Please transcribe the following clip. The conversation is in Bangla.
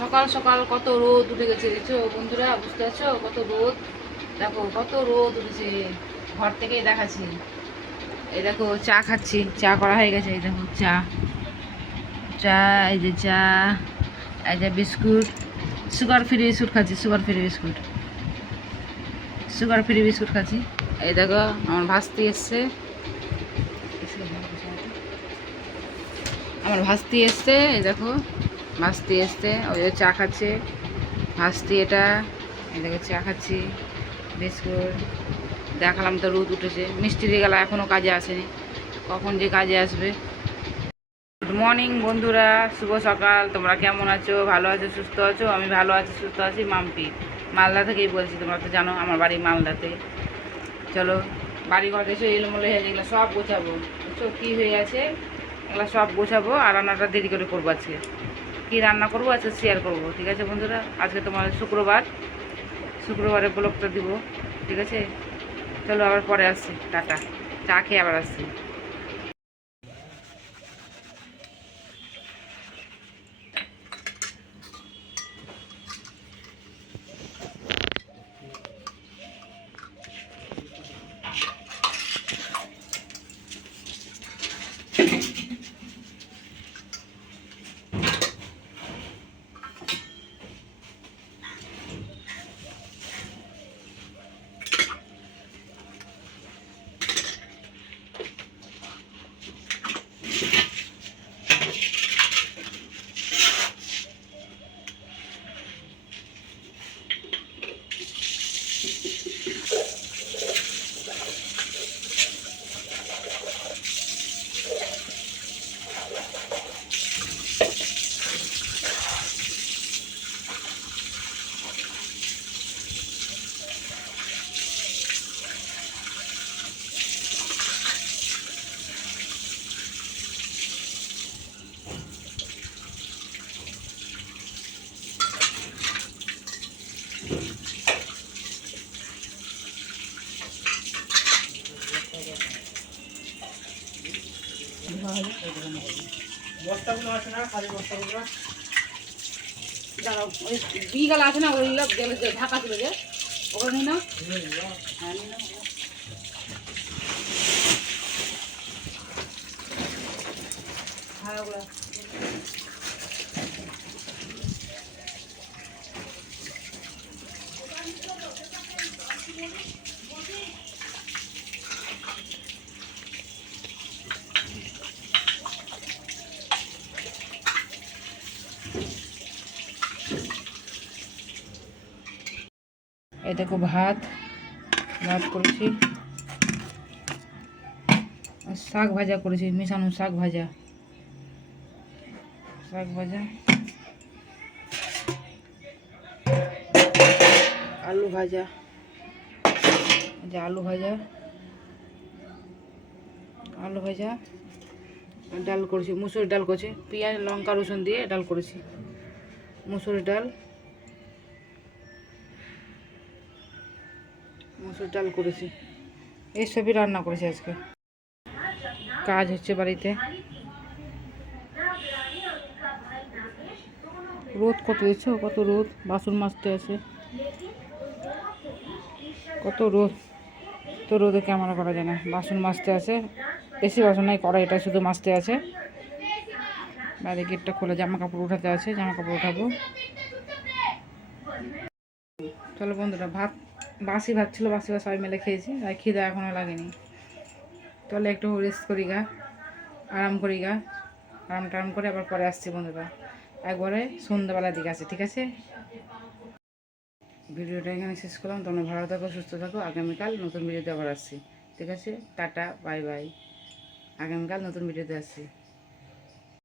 সকাল সকাল কত রোদ উঠে গেছে দেখছ বন্ধুরা? বুঝতে পারছ? কত রোদ। দেখো, কত রোদ উঠেছে। ঘর থেকেই দেখাচ্ছি। এই দেখো, চা খাচ্ছি। চা করা হয়ে গেছে, এই দেখো, চা। চা, এই যে চা, এই যে বিস্কুট। সুগার ফ্রি বিস্কুট খাচ্ছি, sugar free biscuit. Sugar free biscuit খাচ্ছি। এই দেখো, আমার ভাস্তি এসছে। আমার ভাস্তি এসছে, এই দেখো। ভাস্তি এসছে। ওই চা খাচ্ছে। ভাস্তি এটা। দেখো, চা খাচ্ছি। বিস্কুট। দেখালাম তো রোদ উঠেছে। দিয়ে গেল এখনও কাজে আসেনি। কখন যে কাজে আসবে। গুড মর্নিং বন্ধুরা। শুভ সকাল। তোমরা কেমন আছো? ভালো আছো? সুস্থ আছো? আমি ভালো আছি, সুস্থ আছি। মাম্পি, মালদা থেকেই বলছি, তোমরা তো জানো আমার বাড়ি মালদাতে। চলো বাড়ি ঘর এসে এলোমেলো হয়ে যেগুলো সব গোছাবো। বুঝছ? কী হয়ে আছে? এগুলো সব গোছাবো আর রান্নাটা দেরি করে করব আজকে। কী রান্না করব, আজকে শেয়ার করব, ঠিক আছে বন্ধুরা? আজকে তোমার শুক্রবার। শুক্রবারে ব্লগটা দিব, ঠিক আছে? চলো আবার পরে আসছি, টাটা। চা খেয়ে আবার আসছি। দাঁড়াও ওই বিগাল আছে না ওইগুলো গেলে যে ঢাকা ছিল যে ওগুলো নিয়ে নাও। হ্যাঁ নিয়ে নাও। হ্যাঁ ওগুলো। এই দেখো ভাত ভাত করেছি। শাক ভাজা করেছি, মিশানো শাক ভাজা। শাক ভাজা। আলু ভাজা। যে আলু ভাজা। আলু ভাজা। ডাল করেছি, মুসুর ডাল করেছি, পেঁয়াজ, লঙ্কা, রসুন দিয়ে ডাল করেছি। মুসুর ডাল। মুসুর ডাল করেছি। এইসবই রান্না করেছি আজকে। কাজ হচ্ছে বাড়িতে। রোদ কত দেখছ? কত রোদ? বাসন মাজতে আছে। কত রোদ? তো রোদে ক্যামেরা করা যায় না। বাসন মাজতে আছে। বেশি বাসন নাই করা এটা শুধু মাজতে আছে। বাইরে গেটটা খোলা জামা কাপড় উঠাতে আছে। জামা কাপড় উঠাবো। চলো বন্ধুরা, ভাত বাসি ভাত ছিল বাসি ভাত সবাই মিলে খেয়েছি। আর খিদা এখনও লাগেনি। তাহলে একটু রেস্ট করি গা, আরাম করি গা। আরাম টারাম করে আবার পরে আসছি বন্ধুরা। একবারে সন্ধ্যাবেলার দিকে আছে ঠিক আছে? ভিডিওটা এখানে শেষ করলাম। তোমরা ভালো থাকো, সুস্থ থাকো। আগামীকাল নতুন ভিডিওতে আবার আসছি, ঠিক আছে? টাটা, বাই বাই। আগামীকাল নতুন ভিডিওতে আসছি।